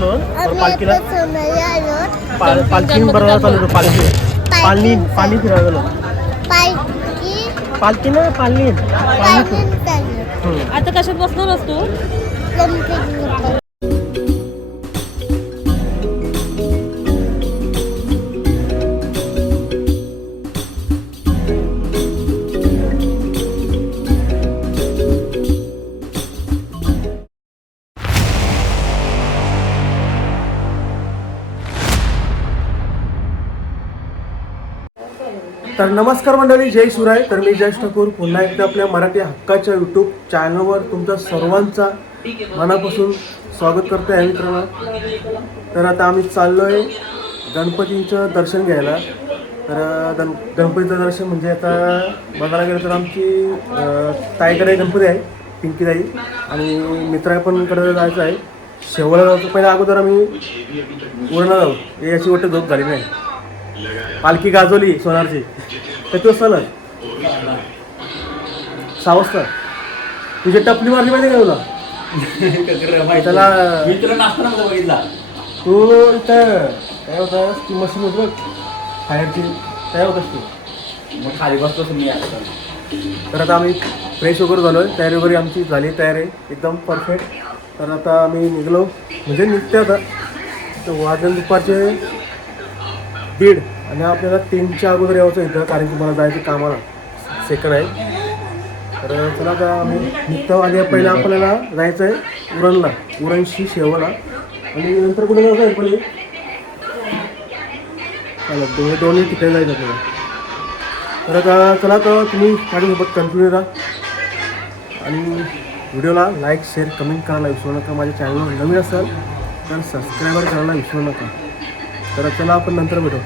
पालखीला पालखी बरोबर चालू होतो पालखी. पालनी पालनी फिरायला गेलो. पालखी. पालखी ना पालनी. आता कशात बसणार असतो तर नमस्कार मंडळी जय सुराय तर मी जयेश ठाकूर. पुन्हा एकदा आपल्या मराठी हक्काच्या यूट्यूब चॅनलवर तुमच्या सर्वांचा मनापासून स्वागत करतो आहे मित्रांनो. तर आता आम्ही चाललो आहे गणपतीचं दर्शन घ्यायला. तर गण गणपतीचं दर्शन म्हणजे आता बघायला गेलं तर आमची ताईकडे गणपती आहे पिंकीताई. आणि मित्राकडे जायचं आहे. शेवळा जायचं पहिल्या अगोदर आम्ही पूर्ण जाऊ. याची वाटत झोप झाली नाही. पालखी गाजवली सोनारची. तर तो सहा वाजता तुझी टपली मारली माहिती का तुला? त्याला मित्र नाचताना मला बघितला. तू इथं काय होतं? ती मशीन होती बघ. फायरची काय होतंस तू? मग खाली बसतो तुम्ही आता. तर आता आम्ही फ्रेश वगैरे झालो आहे तयारी वगैरे आमची झाली तयारी एकदम परफेक्ट. तर आता आम्ही निघलो. म्हणजे निघते आता. तर वाजन दुपारचे दीड आणि आपल्याला तीनच्या अगोदर यायचं इथं कारण की मला जायचं कामाला. सेकंड आहे. तर चला आता आम्ही निघतो आणि पहिला आपल्याला जायचं आहे उरणला उरणशी शेवला. आणि नंतर कुठे जायचं आहे पहिले? चला दोन्ही दोन्ही ठिकाणी जायचं आपल्याला. तर आता चला तर तुम्ही माझ्यासोबत कंटिन्यू राहा आणि व्हिडिओला लाईक शेअर कमेंट करायला विसरू नका. माझ्या चॅनलवर नवीन असाल तर सबस्क्राईबर करायला विसरू नका. तर चला आपण नंतर भेटू.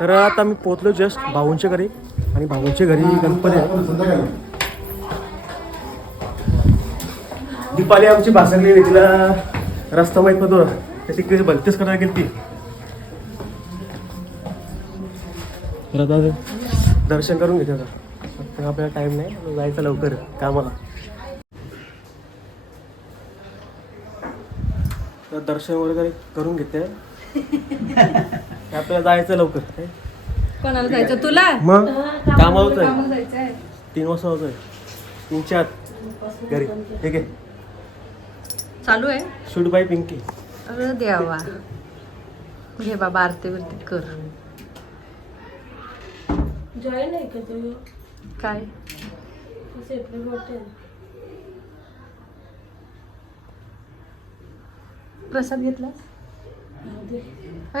तर आता मी पोहोचलो जस्ट भाऊंच्या घरी आणि भाऊंच्या घरी गणपती आहे. दीपाली आमची भासरली तिला रस्ता माहीत नव्हतो. तर तिकडे भलतेच करायला गेली ती दर्शन करून घेते आता. आपल्याला टाईम नाही. जायचं लवकर कामाला. तर दर्शन वगैरे करून घेते. आपल्याला जायचं लवकर? कोणाला जायचं? तुला? मग? जायचंय. तीन वाजता होतोय. तीनच्या आत घरी. ठीक आहे. चालू आहे? शूट बाय पिंकी अरे देवा. घे बाबा आरती बिरती कर. जॉईन आहे का तू? काय? सेपरेट हॉटेल प्रसाद घेतला?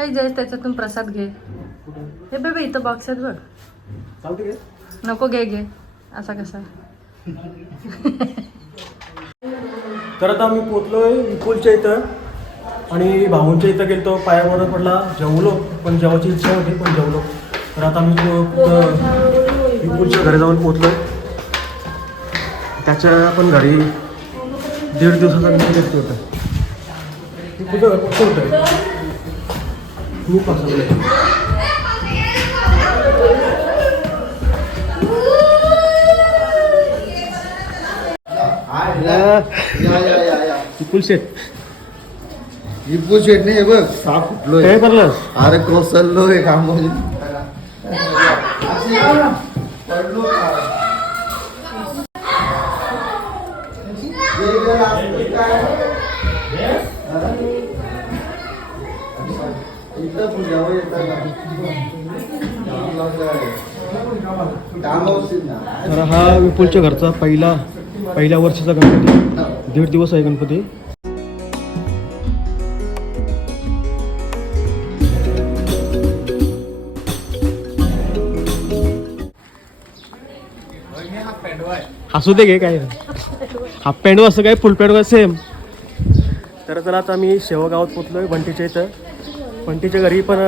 जय त्याच्यातून प्रसाद घे. हे बेबे इथं बॉक्स आहेत बघ. चालते काय नको घे घे. असा कसा? तर आता आम्ही पोचलोय विपुलच्या इथं. आणि भाऊंच्या इथं गेलतो पायावर पडला जेवलो पण जेवायची इच्छा होती पण जेवलो. तर आता आम्ही तो- विपुलच्या घरी जाऊन पोचलोय त्याच्या पण घरी दीड दिवसाचा गणपती होता विपुलचं घर कुठं? होतं? खूप असं या या या या विपुल शेठ. शेट नाही बघ साप फुटलोय. काय करलास? अरे कोसललोय काम इथं तर हा विपुलच्या घरचा पहिला पहिल्या वर्षाचा गणपती. दीड दिवस आहे गणपती. हसू दे गे काय. हाफ पॅन्ट असं काय फुल पॅन्ट सेम तर चला आता मी शेवगावात पोचलोय बंटीच्या इथं. बंटीच्या घरी पण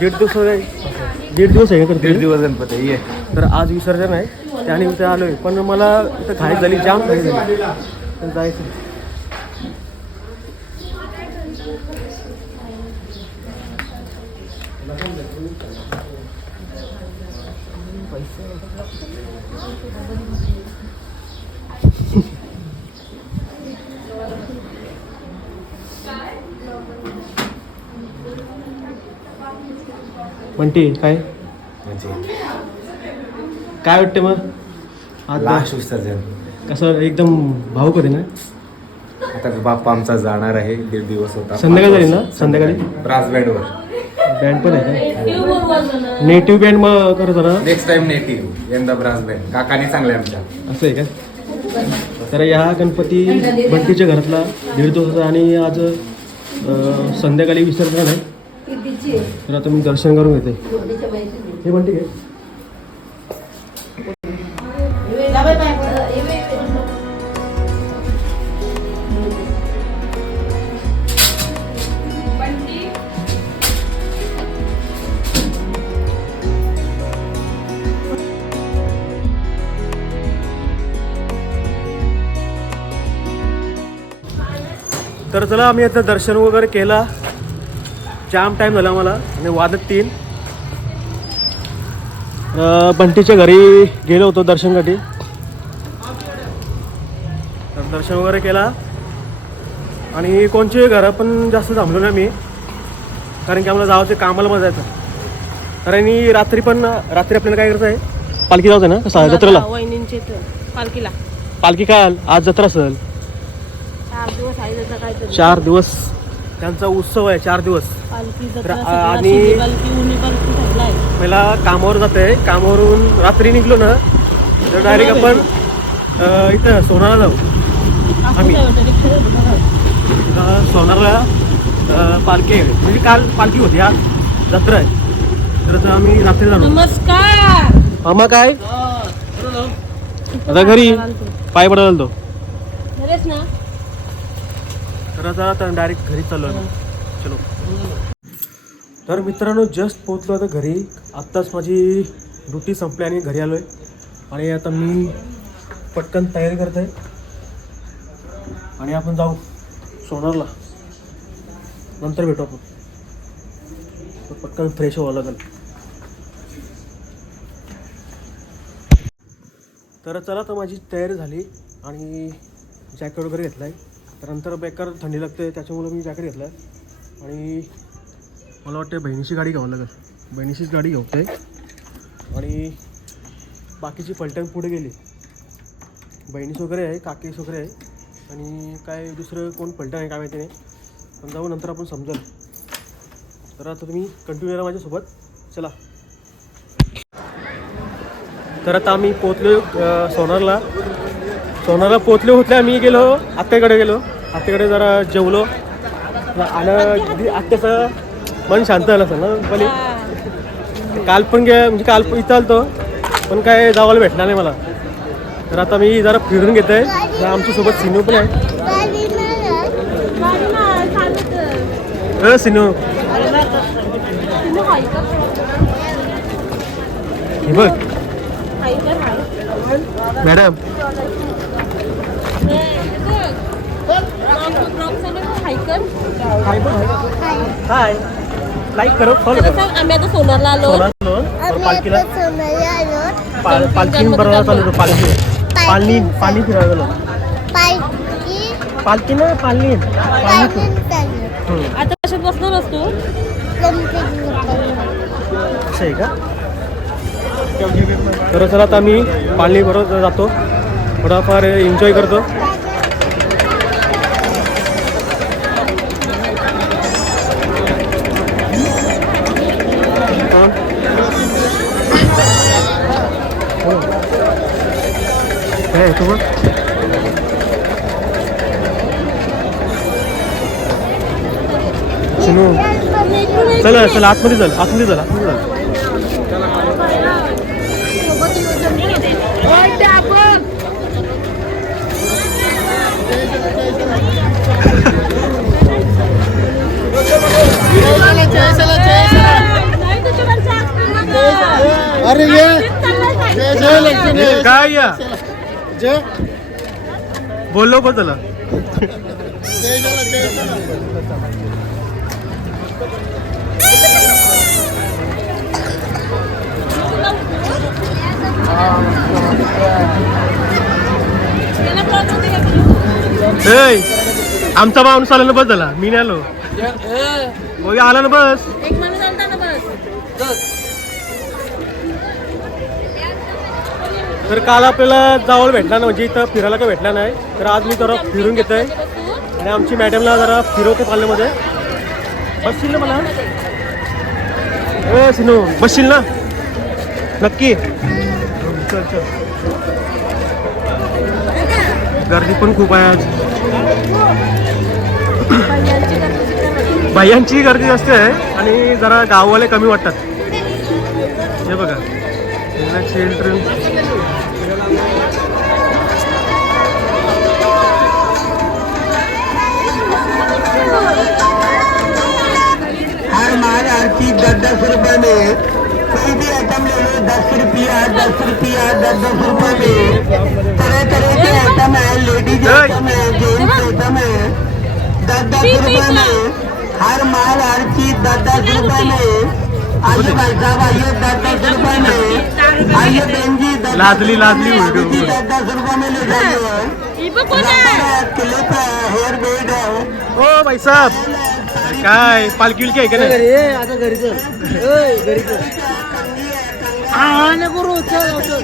दीड दिवस आहे. दीड दिवस आहे दीड दिवस गणपती ये. तर आज विसर्जन आहे. त्यानिमित्त आलो आहे पण मला इथं घाई झाली जाम घाई झाली. तर जायचं. म्हणते काय? म्हणजे? काय वाटते मग? लास्ट विसर्जन कसं एकदम भाऊक होते ना? आता बाप्पा आमचा जाणार आहे दीड दिवस होता. संध्याकाळी ना? संध्याकाळी? ब्रास बँडवर. बँड पण आहे का? नेटिव्ह बँड मग करत ना? नेक्स्ट टाइम नेटिव्ह यंदा ब्रास बँड. काकाने चांगले आमच्या. असं आहे का? तर या गणपती बंटीच्या घरातला दीड दिवसाचा आणि आज अं, संध्याकाळी विसर्जन आहे. तर आता मी दर्शन करून घेते. हे बंटी घे तर चला आम्ही आता दर्शन वगैरे केला. जाम टाईम झाला मला आणि वादत तीन. बंटीच्या घरी गेलो होतो दर्शनसाठी. तर दर्शन वगैरे केला. आणि कोणचे घरं पण जास्त थांबलो नाही मी. कारण की आम्हाला जावं कामाला मजा येतं. कारण आणि रात्री पण रात्री आपल्याला काय करायचं आहे? पालखी जायचं ना? कसं जत्रेला? पालखीला. पालखी काय? आज जत्रा असेल. चार दिवस आहे त्याचा काहीतरी. चार दिवस. त्यांचा उत्सव आहे चार दिवस. पालखी तर, जत्रा आ- सगळा आणि- पालखी पालखी पहिला कामावर जाते कामावरून रात्री निघलो ना तर डायरेक्ट आपण अं, इथं सोनाला जाऊ. आम्ही. अं, सोनारला अं, पालखी आहे. म्हणजे काल पालखी होती आज जत्रा आहे. तर आता आम्ही रात्री जाणार. नमस्कार! मामा काय? आता घरी. पाय पडायला तो खरेच ना तर चला तर डायरेक्ट घरी चाललो आहे चलो. तर मित्रांनो जस्ट पोहोचलो आता घरी. आत्ताच माझी ड्युटी संपली आणि घरी आलो आहे आणि आता मी पटकन तयारी करत आहे आणि आपण जाऊ सोनारला. नंतर भेटू आपण. पटकन फ्रेश व्हावं लागेल. तर चला तर माझी तयारी झाली आणि जॅकेट वगैरे घेतला आहे तर नंतर बेकार थंडी लागते त्याच्यामुळे मी जॅकेट घेतलं आहे आणि मला वाटतं बहिणीची गाडी घ्यावं लागेल. बहिणीचीच गाडी घेऊ आहे आणि बाकीची पलटण पुढे गेली. बहिणीस वगैरे आहे काकीस वगैरे आहे. आणि काय दुसरं कोण पलटण आहे काय माहिती नाही. पण जाऊ नंतर आपण समजेल. तर आता तुम्ही कंटिन्यू राहा माझ्यासोबत. चला. तर आता आम्ही पोचलो सोनारला. सोनारला पोचले होते आम्ही गेलो. आत्याकडे गेलो. आत्याकडे जरा जेवलो. आलं दि- आत्याचं मन शांत झालं असं ना. पहिले काल पण गे म्हणजे काल पण इथं आलतो. पण काय जावायला भेटणार नाही मला. तर आता मी जरा फिरून घेत आहे आमच्यासोबत सिनू पण आहे. सिनू. बघ. मॅडम. हाय. लाईक करो फॉलो करो. आम्ही आता सोनारला आलो. पालखीला पालखी बरोबर चालू होतो पालखी. पालनी पालनी फिरायला गेलो. पालखी पालखी ना पालनी. आता कशात बसणार असतो आहे का तर आता आम्ही पालनी बरोबर जातो. थोडाफार एन्जॉय करतो. चला चला आतमध्ये चल आतमध्ये चल आतमध्ये चल. अरे ये. जय जय लक्ष्मी काय या? जय बोललो जय जय आमचा माणूस आला ना बस झाला. मी नाही आलो. मग आला ना बस. एक माणूस आलता ना बस. तर काल आपल्याला जावळ भेटला ना म्हणजे इथं फिरायला काय भेटला नाही. तर आज मी जरा फिरून घेतोय. आणि आमची मॅडमला जरा फिरवते पाल्यामध्ये बसशील ना मला? ए सिनू बसशील ना? नक्की. चल चल. गर्दी पण खूप आहे आज. बायांची गर्दी जास्त आहे आणि जरा गाववाले कमी वाटतात. हे बघा. ट्रेन हर माल आरती दस दस रुपये में कोई भी आइटम ले लो दस रुपया दस रुपया दस दस रुपए में तरह तरह के आइटम है लेडीज़ आइटम है जेंट्स आइटम है। दस दस रुपए में हर माल हर चीज़ दस दस रुपए में। आइए भाई साहब आइए दस दस रुपए में। आइए बहन जी लादली लादली जी दस दस रुपए में ले जाइए। ही? क्लिप है हेयर बेल्ट है ओ भाई साहब। काय पालखी विलकी आहे का नाही? आता घरी चल घरी चल हा चल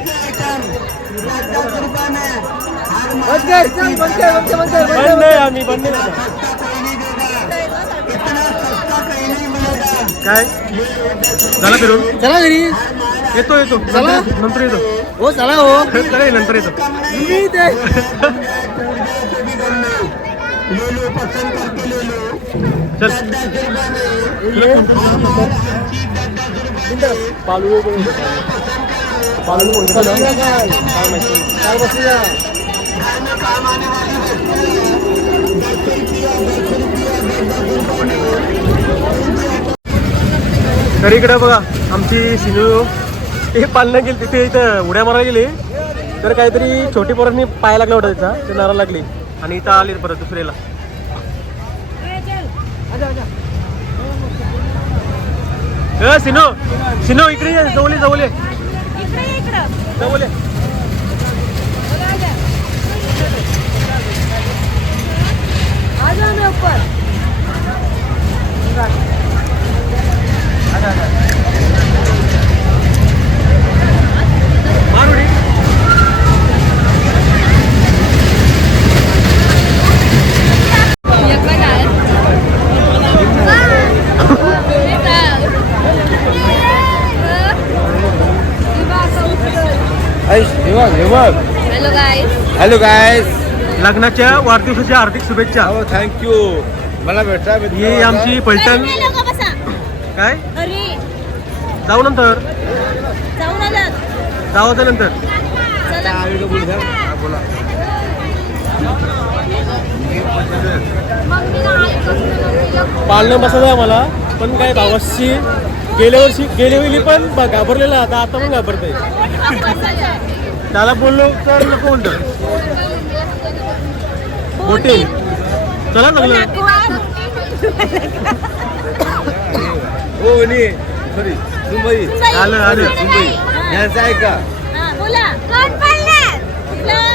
बंद कर चल बंद कर बंद कर बंद कर बंद बंद नहीं नहीं काय? झाला फिरून. चला घरी. येतो येतो. चला. नंतर नंतर येतो. हो चला हो. चला नंतर येतो. मी ते चल. पालू पालू तर इकडे बघा आमची सिनू हे पालनं गेली तिथे इथं उड्या मारायला गेली. तर काहीतरी छोटी पोरांनी पाय लागला होता तिचा ते नारा लागली. आणि इथं आली परत दुसऱ्याला. ए सिनो सिनो इकडे ये जवळ जवळ. जवळ ये. हॅलो गाईस हॅलो गायस लग्नाच्या वाढदिवसाच्या हार्दिक शुभेच्छा. हो थँक्यू मला भेटा ही आमची पलटण बसा? काय? अरे. जाऊ नंतर. जाऊन आलात जाऊ नंतर. पाळणं बसत आहे मला पण काय भावाशी गेल्या वर्षी गेल्या वेळी पण ब- घाबरलेला आता आता पण घाबरतोय. त्याला बोललो तर नको म्हणतो. मोठे चला लागलं हो सॉरी मुंबई. आलं आलं. यांचं आहे का? हा?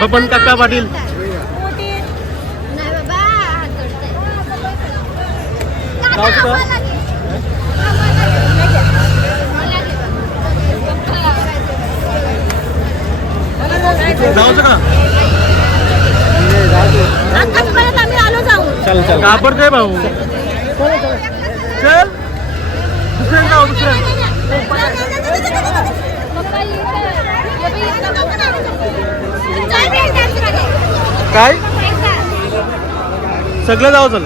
बबन काका पाटील. मोठी. जाऊचं का? चल घाबरतोय भाऊ. चल. दुसऱ्या जाऊ दुसऱ्या काय? सगळं जाऊ चल.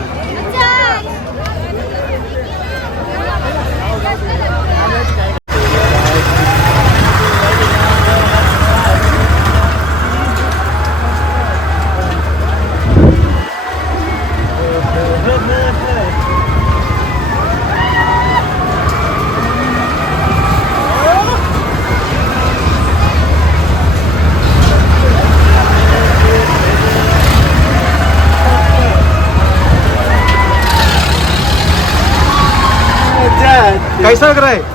कैसा लग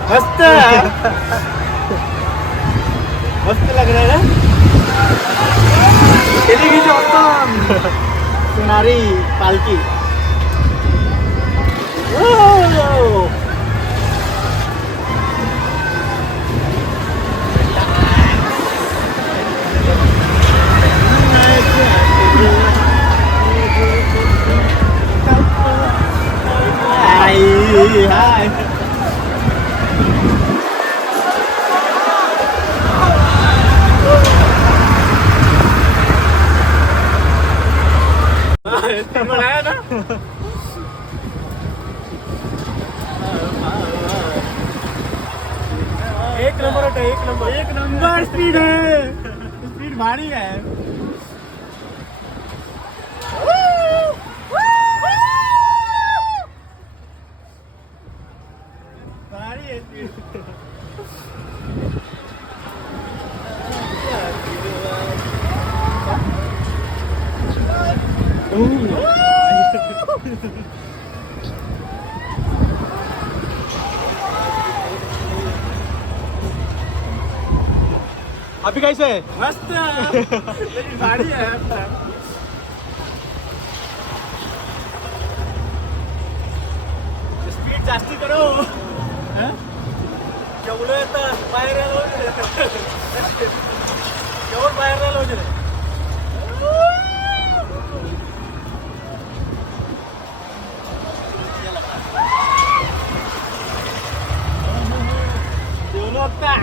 अभी कैसे है मस्त. लेकिन भारी है स्पीड जास्ती करो. हं? केवढं येतं? बाहेर आलो केवढ बाहेर आलो रे जेवलो आता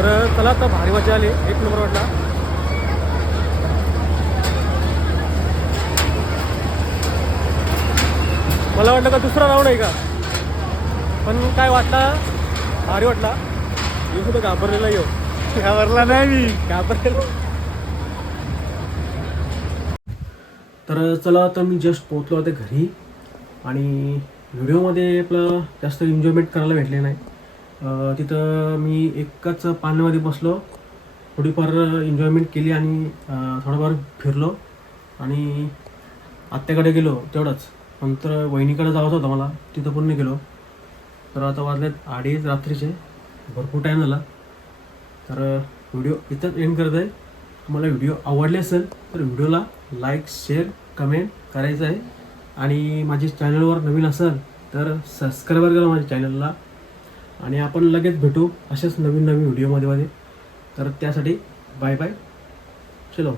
तर चला आता भारी मजा आली. एक नंबर वाटला. मला वाटलं का दुसरा राऊंड आहे का? पण काय वाटला? भारी वाटला. येऊ सुद्धा घाबरलेला येऊ घाबरला नाही मी. घाबरलेला. तर चला आता मी जस्ट पोहोचलो होते घरी. आणि व्हिडिओमध्ये आपलं जास्त एन्जॉयमेंट करायला भेटले नाही. तिथं मी एकाच पाण्यामध्ये बसलो थोडीफार एन्जॉयमेंट केली आणि थोडंफार फिरलो. आणि आत्याकडे गेलो तेवढंच. नंतर वहिनीकडे जायचं होतं मला. तिथं पूर्ण गेलो. तर आता वाजलेत अडीच रात्रीचे. भरपूर टाईम झाला. तर व्हिडिओ इथंच एंड करत आहे तुम्हाला व्हिडिओ आवडले असेल तर व्हिडिओला लाईक शेअर कमेंट करायचं आहे. आणि माझ्या चॅनलवर नवीन असेल तर सबस्क्राईबर करा माझ्या चॅनलला आणि आपण लगेच भेटू अशाच नवीन नवीन व्हिडिओमध्ये. मध्ये तर त्यासाठी बाय बाय. चलो.